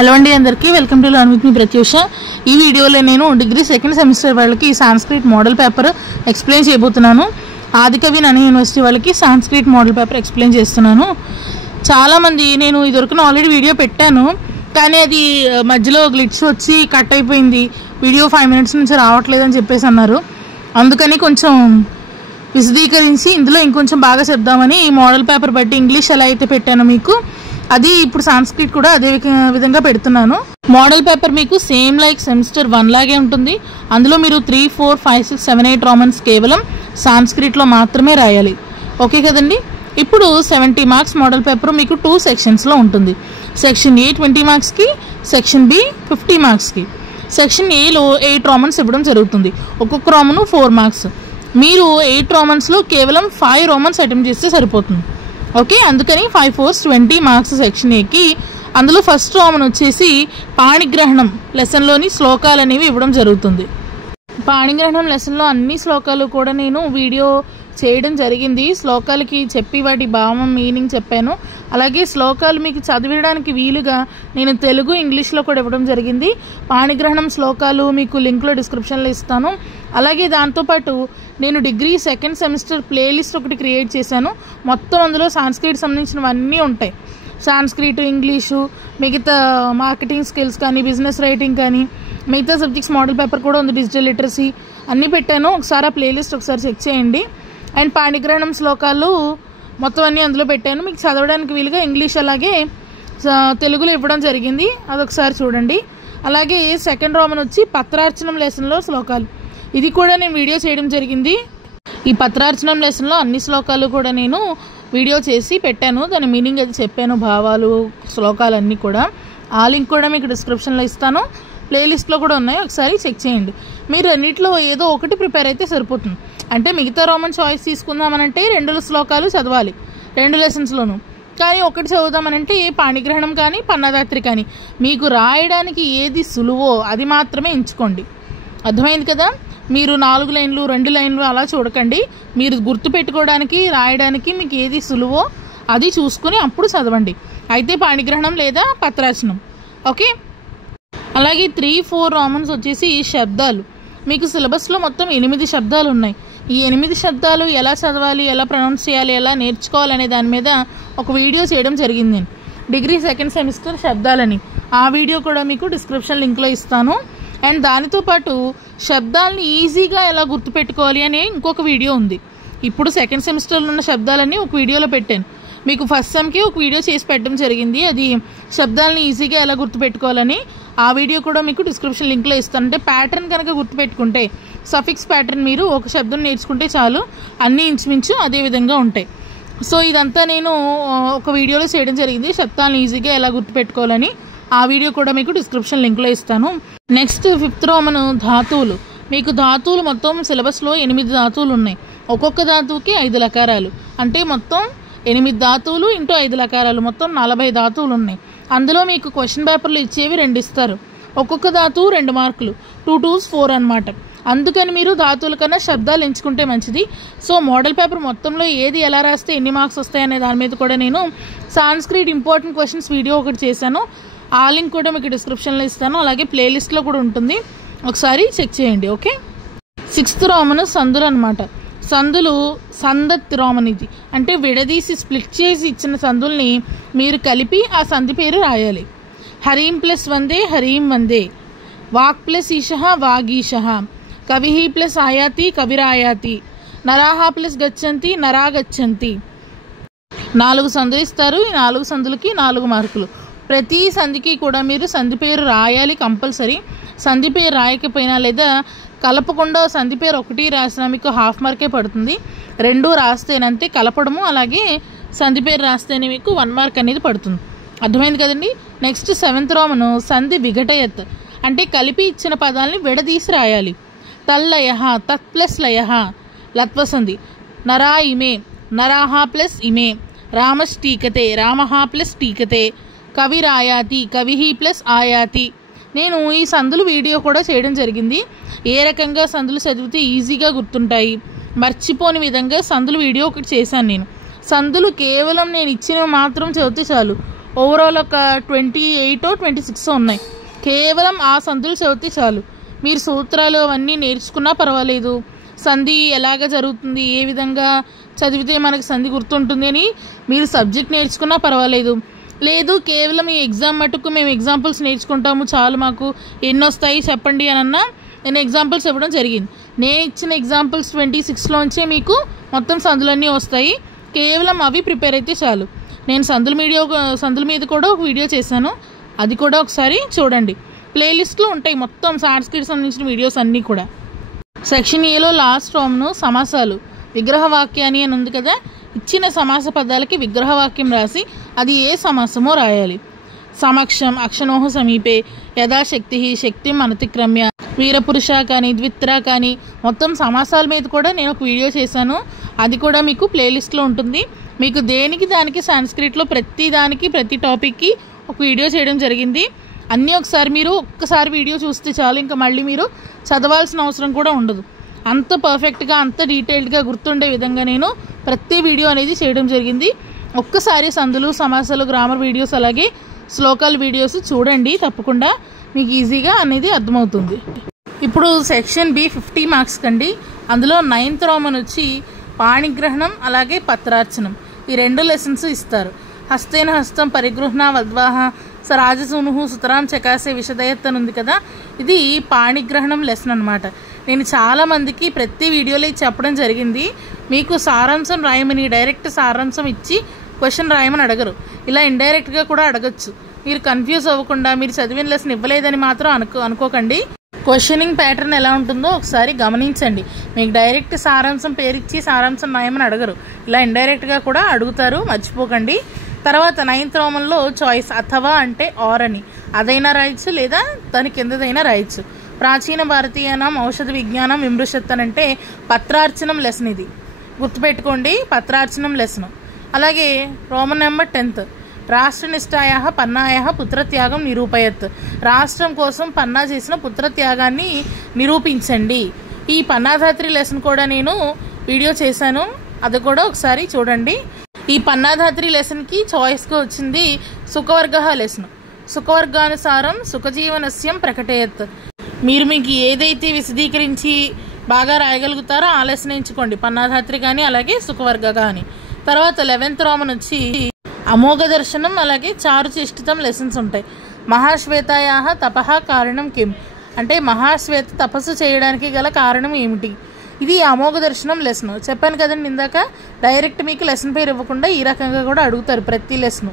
Hello అండి అందరికీ welcome to learn with me Pratyusha. ఈ వీడియోలో నేను డిగ్రీ సెకండ్ సెమిస్టర్ వాళ్ళకి సాంస్క్రిట్ మోడల్ పేపర్ ఎక్స్ప్లెయిన్ చేయబోతున్నాను. ఆదికవి నన్ను యూనివర్సిటీ వాళ్ళకి సాంస్క్రిట్ మోడల్ పేపర్ ఎక్స్ప్లెయిన్ చేస్తున్నాను. చాలామంది నేను ఇదివరకు ఆల్రెడీ వీడియో పెట్టాను, కానీ అది మధ్యలో గ్లిచ్ వచ్చి కట్ అయిపోయింది, వీడియో 5 minutes నుంచి రావట్లేదని చెప్పేసి అన్నారు. అందుకని కొంచెం విశదీకరించి ఇందులో ఇంకొంచెం బాగా చెప్దామని ఈ మోడల్ పేపర్ బట్టి ఇంగ్లీష్ ఎలా అయితే పెట్టానో మీకు అది ఇప్పుడు సాంస్క్రిట్ కూడా అదే విధంగా పెడుతున్నాను. మోడల్ పేపర్ మీకు సేమ్ లైక్ సెమిస్టర్ 1 లాగే ఉంటుంది. అందులో మీరు 3, 4, 5, 6, 7, 8 రోమన్స్ కేవలం సాంస్క్రిట్లో మాత్రమే రాయాలి. ఓకే కదండి. ఇప్పుడు 70 మార్క్స్ మోడల్ పేపర్ మీకు 2 సెక్షన్స్లో ఉంటుంది. సెక్షన్ ఏ 20 మార్క్స్కి, సెక్షన్ బి 50 మార్క్స్కి. సెక్షన్ ఏలో 8 రోమన్స్ ఇవ్వడం జరుగుతుంది. ఒక్కొక్క రోమను 4 మార్క్స్. మీరు 8 రోమన్స్లో కేవలం 5 రోమన్స్ అటెంప్ట్ చేస్తే సరిపోతుంది. ఓకే, అందుకని 5 4s 20 మార్క్స్ సెక్షన్ ఏకి. అందులో ఫస్ట్ రోమన్ వచ్చేసి పాణిగ్రహణం లెసన్లోని శ్లోకాలు అనేవి ఇవ్వడం జరుగుతుంది. పాణిగ్రహణం లెసన్లో అన్ని శ్లోకాలు కూడా నేను వీడియో చేయడం జరిగింది. శ్లోకాలకి చెప్పి వాటి భావం మీనింగ్ చెప్పాను. అలాగే శ్లోకాలు మీకు చదివడానికి వీలుగా నేను తెలుగు ఇంగ్లీష్లో కూడా ఇవ్వడం జరిగింది. పాణిగ్రహణం శ్లోకాలు మీకు లింక్లో డిస్క్రిప్షన్లో ఇస్తాను. అలాగే దాంతోపాటు నేను డిగ్రీ సెకండ్ సెమిస్టర్ ప్లేలిస్ట్ ఒకటి క్రియేట్ చేశాను. మొత్తం అందులో సాంస్క్రిట్ సంబంధించినవన్నీ ఉంటాయి. సాంస్క్రిట్, ఇంగ్లీషు, మిగతా మార్కెటింగ్ స్కిల్స్ కానీ, బిజినెస్ రైటింగ్ కానీ, మిగతా సబ్జెక్ట్స్ మోడల్ పేపర్ కూడా ఉంది, డిజిటల్ లిటరసీ అన్నీ పెట్టాను. ఒకసారి ఆ ప్లేలిస్ట్ ఒకసారి చెక్ చేయండి. అండ్ పాణిగ్రహణం శ్లోకాలు మొత్తం అన్నీ అందులో పెట్టాను. మీకు చదవడానికి వీలుగా ఇంగ్లీష్ అలాగే తెలుగులో ఇవ్వడం జరిగింది, అదొకసారి చూడండి. అలాగే సెకండ్ రోమన్ వచ్చి పత్రార్చనం లెసన్లో శ్లోకాలు, ఇది కూడా నేను వీడియో చేయడం జరిగింది. ఈ పత్రార్చనం లెసన్లో అన్ని శ్లోకాలు కూడా నేను వీడియో చేసి పెట్టాను, దాని మీనింగ్ అది చెప్పాను, భావాలు, శ్లోకాలు అన్నీ కూడా. ఆ లింక్ కూడా మీకు డిస్క్రిప్షన్లో ఇస్తాను, ప్లేలిస్ట్లో కూడా ఉన్నాయి, ఒకసారి చెక్ చేయండి. మీరు అన్నింటిలో ఏదో ఒకటి ప్రిపేర్ అయితే సరిపోతుంది. అంటే మిగతా రోమన్ చాయిస్ తీసుకుందామనంటే 2 శ్లోకాలు చదవాలి 2 లెసన్స్లోనూ. కానీ ఒకటి చదువుదామనంటే పాణిగ్రహణం కానీ పన్నదాత్రి కానీ, మీకు రాయడానికి ఏది సులువో అది మాత్రమే ఎంచుకోండి. అర్థమైంది కదా. మీరు 4 లైన్లు 2 లైన్లు అలా చూడకండి. మీరు గుర్తుపెట్టుకోవడానికి రాయడానికి మీకు ఏది సులువో అది చూసుకుని అప్పుడు చదవండి. అయితే పాణిగ్రహణం లేదా పత్రార్చనం. ఓకే. అలాగే 3, 4 రోమన్స్ వచ్చేసి ఈ శబ్దాలు. మీకు సిలబస్లో మొత్తం 8 శబ్దాలు ఉన్నాయి. ఈ 8 శబ్దాలు ఎలా చదవాలి, ఎలా ప్రొనౌన్స్ చేయాలి, ఎలా నేర్చుకోవాలనే దాని మీద ఒక వీడియో చేయడం జరిగింది నేను, డిగ్రీ సెకండ్ సెమిస్టర్ శబ్దాలని. ఆ వీడియో కూడా మీకు డిస్క్రిప్షన్ లింక్లో ఇస్తాను. అండ్ దానితో పాటు శబ్దాలని ఈజీగా ఎలా గుర్తుపెట్టుకోవాలి అనే ఇంకొక వీడియో ఉంది. ఇప్పుడు సెకండ్ సెమిస్టర్లో ఉన్న శబ్దాలన్నీ ఒక వీడియోలో పెట్టాను. మీకు ఫస్ట్ సెమ్కి ఒక వీడియో చేసి పెట్టడం జరిగింది, అది శబ్దాలని ఈజీగా ఎలా గుర్తుపెట్టుకోవాలని. ఆ వీడియో కూడా మీకు డిస్క్రిప్షన్ లింక్లో ఇస్తాను. అంటే ప్యాటర్న్ కనుక గుర్తుపెట్టుకుంటే, సఫిక్స్ ప్యాటర్న్ మీరు ఒక శబ్దం నేర్చుకుంటే చాలు, అన్నీ ఇంచుమించు అదే విధంగా ఉంటాయి. సో ఇదంతా నేను ఒక వీడియోలో చేయడం జరిగింది, శబ్దాలను ఈజీగా ఎలా గుర్తుపెట్టుకోవాలని. ఆ వీడియో కూడా మీకు డిస్క్రిప్షన్ లింక్లో ఇస్తాను. నెక్స్ట్ 5th రోమన్ ధాతువులు. మీకు ధాతువులు మొత్తం సిలబస్లో 8 ధాతువులు ఉన్నాయి. ఒక్కొక్క ధాతువుకి 5 లకారాలు, అంటే మొత్తం 8 ధాతువులు ఇంటూ 5 లకారాలు, మొత్తం 40 ధాతువులు ఉన్నాయి. అందులో మీకు క్వశ్చన్ పేపర్లు ఇచ్చేవి 2 ఇస్తారు. ఒక్కొక్క ధాతువు 2 మార్కులు, 2 2s 4 అనమాట. అందుకని మీరు ధాతువుల కన్నా శబ్దాలు ఎంచుకుంటే మంచిది. సో మోడల్ పేపర్ మొత్తంలో ఏది ఎలా రాస్తే ఎన్ని మార్క్స్ వస్తాయనే దాని మీద కూడా నేను సాంస్క్రిట్ ఇంపార్టెంట్ క్వశ్చన్స్ వీడియో ఒకటి చేశాను. ఆ లింక్ కూడా మీకు డిస్క్రిప్షన్లో ఇస్తాను. అలాగే ప్లేలిస్ట్లో కూడా ఉంటుంది, ఒకసారి చెక్ చేయండి. ఓకే. 6th రోమన్ సందులు అనమాట. సందులు సందత్ రోమన్, ఇది అంటే విడదీసి స్ప్లిట్ చేసి ఇచ్చిన సందుల్ని మీరు కలిపి ఆ సంధి పేరు రాయాలి. హరీం ప్లస్ వందే హరీం వందే, వాక్ ప్లస్ ఈషః వాగీషః, కవిః ప్లస్ ఆయాతి కవిరాయాతి, నరాహ ప్లస్ గచ్చంతి నరా గచ్చంతి. 4 సందులు ఇస్తారు. ఈ 4 సందులకి 4 మార్కులు. ప్రతి సంధికి కూడా మీరు సంధి పేరు రాయాలి కంపల్సరీ. సంధి పేరు రాయకపోయినా లేదా కలపకుండా సంధి పేరు ఒకటి రాసినా మీకు 1/2 మార్కే పడుతుంది. 2 రాస్తేనంతే కలపడము, అలాగే సంధి పేరు రాస్తేనే మీకు 1 మార్క్ అనేది పడుతుంది. అర్థమైంది కదండి. నెక్స్ట్ 7th రోమను సంధి విఘటయత్, అంటే కలిపి ఇచ్చిన పదాలని విడదీసి రాయాలి. తల్లయ తత్ ప్లస్ లయ లత్వసంధి, నరా ఇమే నరాహ ప్లస్ ఇమే, రామష్టీకతే రామహ ప్లస్ టీకతే, కవిరాయాతి కవిః ప్లస్ ఆయాతి. నేను ఈ సందులు వీడియో కూడా చేయడం జరిగింది. ఏ రకంగా సందులు చదివితే ఈజీగా గుర్తుంటాయి, మర్చిపోని విధంగా సందులు వీడియో ఒకటి చేశాను నేను. సందులు కేవలం నేను ఇచ్చినవి మాత్రం చదివితే చాలు, ఓవరాల్ ఒక 28 26 ఉన్నాయి. కేవలం ఆ సందులు చదివితే చాలు. మీరు సూత్రాలు అవన్నీ నేర్చుకున్నా పర్వాలేదు, సంధి ఎలాగ జరుగుతుంది, ఏ విధంగా చదివితే మనకి సంధి గుర్తుంటుంది అని మీరు సబ్జెక్ట్ నేర్చుకున్నా పర్వాలేదు. లేదు కేవలం ఈ ఎగ్జామ్ మటుకు మేము ఎగ్జాంపుల్స్ నేర్చుకుంటాము చాలు, మాకు ఎన్ని వస్తాయి చెప్పండి అని అన్నా నేను ఎగ్జాంపుల్స్ ఇవ్వడం జరిగింది. నేను ఇచ్చిన ఎగ్జాంపుల్స్ 26లోంచే మీకు మొత్తం సందులన్నీ వస్తాయి. కేవలం అవి ప్రిపేర్ అయితే చాలు. నేను సందుల మీద కూడా ఒక వీడియో చేశాను, అది కూడా ఒకసారి చూడండి. ప్లేలిస్ట్లో ఉంటాయి మొత్తం సాంస్క్రిట్ సంబంధించిన వీడియోస్ అన్నీ కూడా. సెక్షన్ ఏలో లాస్ట్ రోమ్ను సమాసాలు విగ్రహవాక్యాన్ని అని ఉంది కదా, ఇచ్చిన సమాస పదాలకి విగ్రహవాక్యం రాసి అది ఏ సమాసమో రాయాలి. సమక్షం, అక్షనోహ సమీపే, యథాశక్తి, శక్తి అనతిక్రమ్య, వీరపురుష కానీ ద్విత్ర కానీ మొత్తం సమాసాల మీద కూడా నేను ఒక వీడియో చేశాను, అది కూడా మీకు ప్లేలిస్ట్లో ఉంటుంది. మీకు దేనికి దానికి సాంస్క్రిట్లో ప్రతి దానికి ప్రతి టాపిక్కి ఒక వీడియో చేయడం జరిగింది. అన్నీ ఒకసారి మీరు ఒక్కసారి వీడియో చూస్తే చాలు, ఇంకా మళ్ళీ మీరు చదవాల్సిన అవసరం కూడా ఉండదు. అంత పర్ఫెక్ట్గా అంత డీటెయిల్డ్గా గుర్తుండే విధంగా నేను ప్రతి వీడియో అనేది చేయడం జరిగింది. ఒక్కసారి సందులు సమాసాలు గ్రామర్ వీడియోస్ అలాగే శ్లోకాల వీడియోస్ చూడండి, తప్పకుండా మీకు ఈజీగా అనేది అర్థమవుతుంది. ఇప్పుడు సెక్షన్ బి 50 మార్క్స్ కండి. అందులో 9th రోమన్ వచ్చి పాణిగ్రహణం అలాగే పత్రార్చనం, ఈ 2 లెసన్స్ ఇస్తారు. హస్తేన హస్తం పరిగృహణ వద్వాహ సరాజసూను సుతరాం చకాసే విషదయత్ అని ఉంది కదా, ఇది పాణిగ్రహణం లెసన్ అనమాట. నేను చాలామందికి ప్రతి వీడియోలో చెప్పడం జరిగింది, మీకు సారాంశం రాయమని డైరెక్ట్ సారాంశం ఇచ్చి క్వశ్చన్ రాయమని అడగరు, ఇలా ఇండైరెక్ట్గా కూడా అడగచ్చు. మీరు కన్ఫ్యూజ్ అవ్వకుండా మీరు చదివిన లెసన్ ఇవ్వలేదని మాత్రం అనుకోకండి. క్వశ్చనింగ్ ప్యాటర్న్ ఎలా ఉంటుందో ఒకసారి గమనించండి. మీకు డైరెక్ట్ సారాంశం పేరిచ్చి సారాంశం రాయమని అడగరు, ఇలా ఇండైరెక్ట్గా కూడా అడుగుతారు, మర్చిపోకండి. తర్వాత 9th రోమన్లో చాయిస్ అథవా అంటే ఆర్ అని, అదైనా రాయొచ్చు లేదా దాని కిందదైనా రాయొచ్చు. ప్రాచీన భారతీయనం ఔషధ విజ్ఞానం విమృశత్ అని అంటే పత్రార్చనం లెసన్, ఇది గుర్తుపెట్టుకోండి, పత్రార్చనం లెసన్. అలాగే రోమన్ నెంబర్ 10th రాష్ట్రనిష్టాయ పన్నాయ పుత్రత్యాగం నిరూపయత్, రాష్ట్రం కోసం పన్నా చేసిన పుత్రత్యాగాన్ని నిరూపించండి. ఈ పన్నాధాత్రి లెసన్ కూడా నేను వీడియో చేశాను, అది కూడా ఒకసారి చూడండి. ఈ పన్నాధాత్రి లెసన్కి చాయిస్గా వచ్చింది సుఖవర్గ లెసన్. సుఖవర్గానుసారం సుఖజీవనస్యం ప్రకటయత్, మీకు ఏదైతే విశదీకరించి బాగా రాయగలుగుతారో ఆ లెసన్ ఎంచుకోండి, పన్నాధాత్రి కానీ అలాగే సుఖవర్గ కానీ. తర్వాత 11th రోమన్ వచ్చి అమోఘ దర్శనం అలాగే చారుచేష్టితం లెసన్స్ ఉంటాయి. మహాశ్వేతాయా తపః కారణం కిం అంటే మహాశ్వేత తపస్సు చేయడానికి గల కారణం ఏమిటి, ఇది అమోఘ దర్శనం లెసన్. చెప్పాను కదండి ఇందాక, డైరెక్ట్ మీకు లెసన్ పేరు ఇవ్వకుండా ఈ రకంగా కూడా అడుగుతారు ప్రతి లెసన్,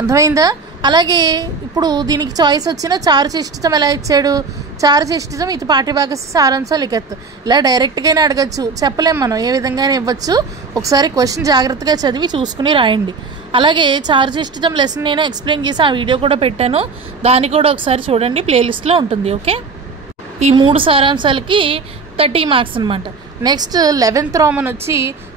అర్థమైందా? అలాగే ఇప్పుడు దీనికి చాయిస్ వచ్చిన చారుచేష్టితం ఎలా ఇచ్చాడు, చారుచేష్టితం ఇది పాఠ్యభాగస్య సారాంశం లిఖత్, ఇలా డైరెక్ట్గానే అడగచ్చు, చెప్పలేం మనం, ఏ విధంగానే ఇవ్వచ్చు. ఒకసారి క్వశ్చన్ జాగ్రత్తగా చదివి చూసుకుని రాయండి. అలాగే చారుచేష్టితం లెసన్ నేను ఎక్స్ప్లెయిన్ చేసి ఆ వీడియో కూడా పెట్టాను, దాన్ని కూడా ఒకసారి చూడండి, ప్లేలిస్ట్లో ఉంటుంది. ఓకే, ఈ 3 సారాంశాలకి 30 మార్క్స్ అనమాట. నెక్స్ట్ 11th రోమన్ వచ్చి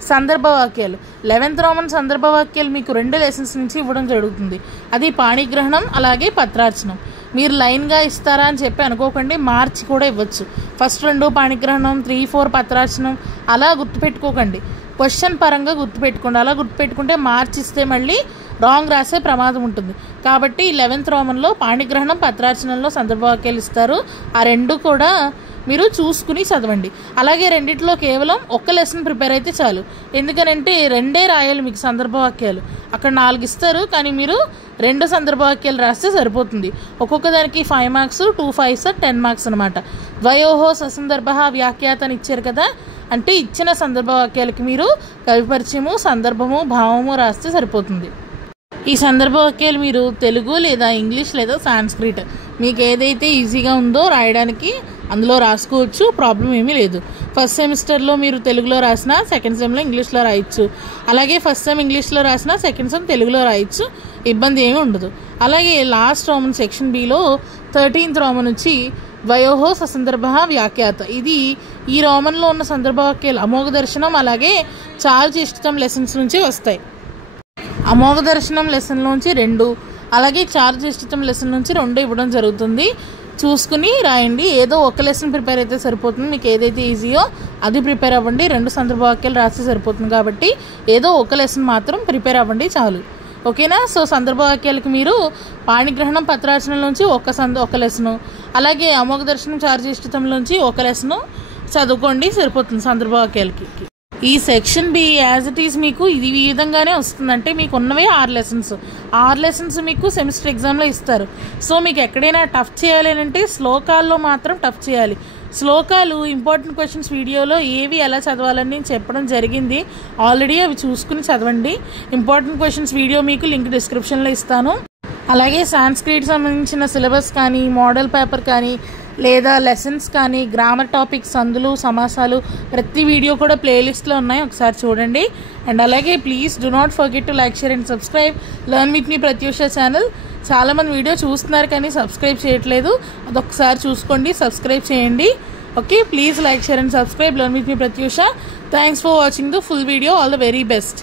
సందర్భవాక్యాలు. 11th రోమన్ సందర్భవాక్యాలు మీకు 2 లెసన్స్ నుంచి ఇవ్వడం జరుగుతుంది, అది పాణిగ్రహణం అలాగే పత్రార్చనం. మీరు లైన్గా ఇస్తారా అని చెప్పి అనుకోకండి, మార్చి కూడా ఇవ్వచ్చు. ఫస్ట్ 2 పాణిగ్రహణం, 3, 4 పత్రార్చనం, అలా గుర్తుపెట్టుకోకండి, క్వశ్చన్ పరంగా గుర్తుపెట్టుకోండి. అలా గుర్తుపెట్టుకుంటే మార్చి ఇస్తే మళ్ళీ రాంగ్ రాసే ప్రమాదం ఉంటుంది. కాబట్టి 11th రోమన్లో పాణిగ్రహణం పత్రార్చనంలో సందర్భవాక్యాలు ఇస్తారు, ఆ 2 కూడా మీరు చూసుకుని చదవండి. అలాగే రెండిట్లో కేవలం ఒక్క లెసన్ ప్రిపేర్ అయితే చాలు, ఎందుకనంటే 2 రాయాలి మీకు సందర్భవాక్యాలు. అక్కడ 4 ఇస్తారు, కానీ మీరు 2 సందర్భవాక్యాలు రాస్తే సరిపోతుంది. ఒక్కొక్క దానికి 5 మార్క్స్, 2 5s 10 మార్క్స్ అనమాట. ద్వయోహో ససందర్భ వ్యాఖ్యాత అని ఇచ్చారు కదా, అంటే ఇచ్చిన సందర్భవాక్యాలకి మీరు కవిపరిచయము, సందర్భము, భావము రాస్తే సరిపోతుంది. ఈ సందర్భవాక్యాలు మీరు తెలుగు లేదా ఇంగ్లీష్ లేదా సాంస్క్రిట్ మీకు ఏదైతే ఈజీగా ఉందో రాయడానికి అందులో రాసుకోవచ్చు, ప్రాబ్లం ఏమీ లేదు. ఫస్ట్ సెమిస్టర్లో మీరు తెలుగులో రాసినా సెకండ్ సెమ్లో ఇంగ్లీష్లో రాయొచ్చు, అలాగే ఫస్ట్ సెమ్ ఇంగ్లీష్లో రాసినా సెకండ్ సెమ్ తెలుగులో రాయొచ్చు, ఇబ్బంది ఏమీ ఉండదు. అలాగే last Roman section below 13th Roman వచ్చి ద్వయోహో ససందర్భ వ్యాఖ్యాత, ఇది ఈ రోమన్లో ఉన్న సందర్భవాక్యాలు అమోఘ దర్శనం అలాగే చారుచేష్టితం లెసన్స్ నుంచి వస్తాయి. అమోఘ దర్శనం లెసన్లోంచి 2, అలాగే చారుచేష్టితం లెసన్ నుంచి 2 ఇవ్వడం జరుగుతుంది. చూసుకుని రాయండి, ఏదో ఒక లెసన్ ప్రిపేర్ అయితే సరిపోతుంది, మీకు ఏదైతే ఈజీయో అది ప్రిపేర్ అవ్వండి. 2 సందర్భవాక్యాలు రాస్తే సరిపోతుంది, కాబట్టి ఏదో ఒక లెసన్ మాత్రం ప్రిపేర్ అవ్వండి చాలు. ఓకేనా. సో సందర్భవాక్యాలకు మీరు పాణిగ్రహణం పత్రార్చనలోంచి ఒక లెసను, అలాగే అమోఘ దర్శనం చారుచేష్టితంలోంచి ఒక లెసను చదువుకోండి, సరిపోతుంది సందర్భవాక్యాలకి. ఈ section be as it is మీకు ఇది ఈ విధంగానే వస్తుంది. అంటే మీకు ఉన్నవే 6 లెసన్స్ మీకు సెమిస్టర్ ఎగ్జామ్లో ఇస్తారు. సో మీకు ఎక్కడైనా టఫ్ చేయాలి అంటే శ్లోకాల్లో మాత్రం టఫ్ చేయాలి. శ్లోకాలు ఇంపార్టెంట్ క్వశ్చన్స్ వీడియోలో ఏవి ఎలా చదవాలని నేను చెప్పడం జరిగింది ఆల్రెడీ, అవి చూసుకుని చదవండి. ఇంపార్టెంట్ క్వశ్చన్స్ వీడియో మీకు లింక్ డిస్క్రిప్షన్లో ఇస్తాను. అలాగే సాంస్క్రిట్ సంబంధించిన సిలబస్ కానీ, మోడల్ పేపర్ కానీ, లేదా లెసన్స్ కానీ, గ్రామర్ టాపిక్స్, సందులు, సమాసాలు ప్రతి వీడియో కూడా ప్లేలిస్ట్లో ఉన్నాయి, ఒకసారి చూడండి. అండ్ అలాగే please do not forget to like, share and subscribe learn with me Prathyusha channel. చాలామంది వీడియో చూస్తున్నారు కానీ సబ్స్క్రైబ్ చేయట్లేదు, అదొకసారి చూసుకోండి, సబ్స్క్రైబ్ చేయండి. Okay, please like, share and subscribe learn with me Prathyusha. Thanks for watching the full video. All the very best.